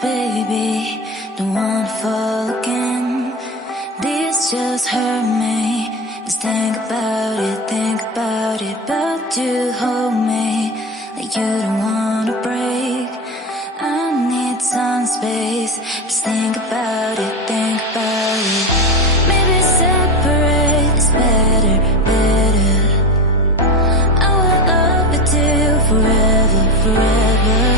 baby, don't wanna fall again. This just hurt me. Just think about it, but you hold me like you don't wanna break. I need some space. Just think about it, maybe separate is better, better. I will love you till forever, forever.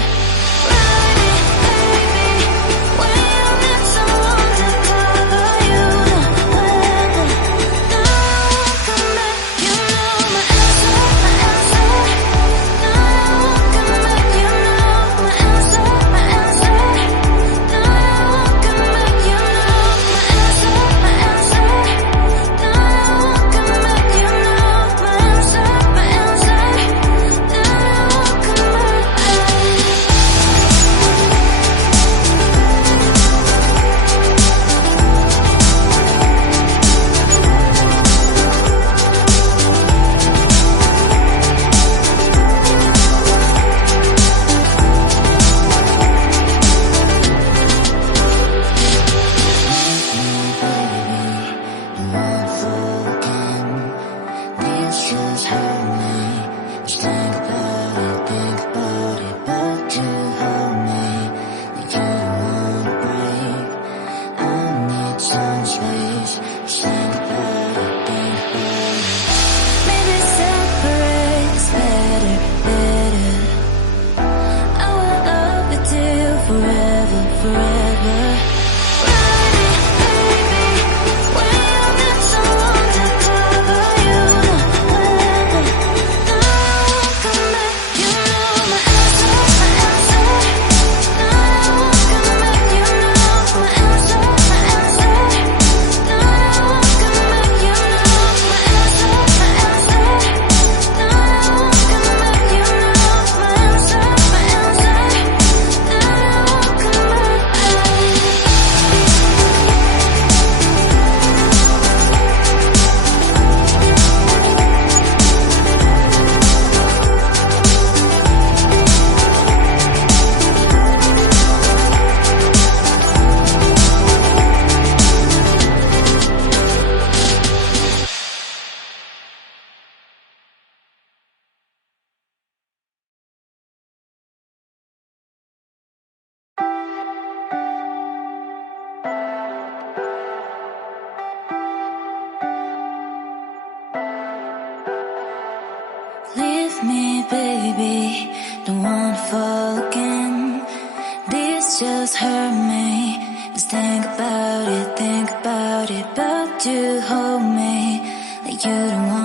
Leave me, baby, don't wanna fall again. This just hurt me. Just think about it, but you hold me like you don't want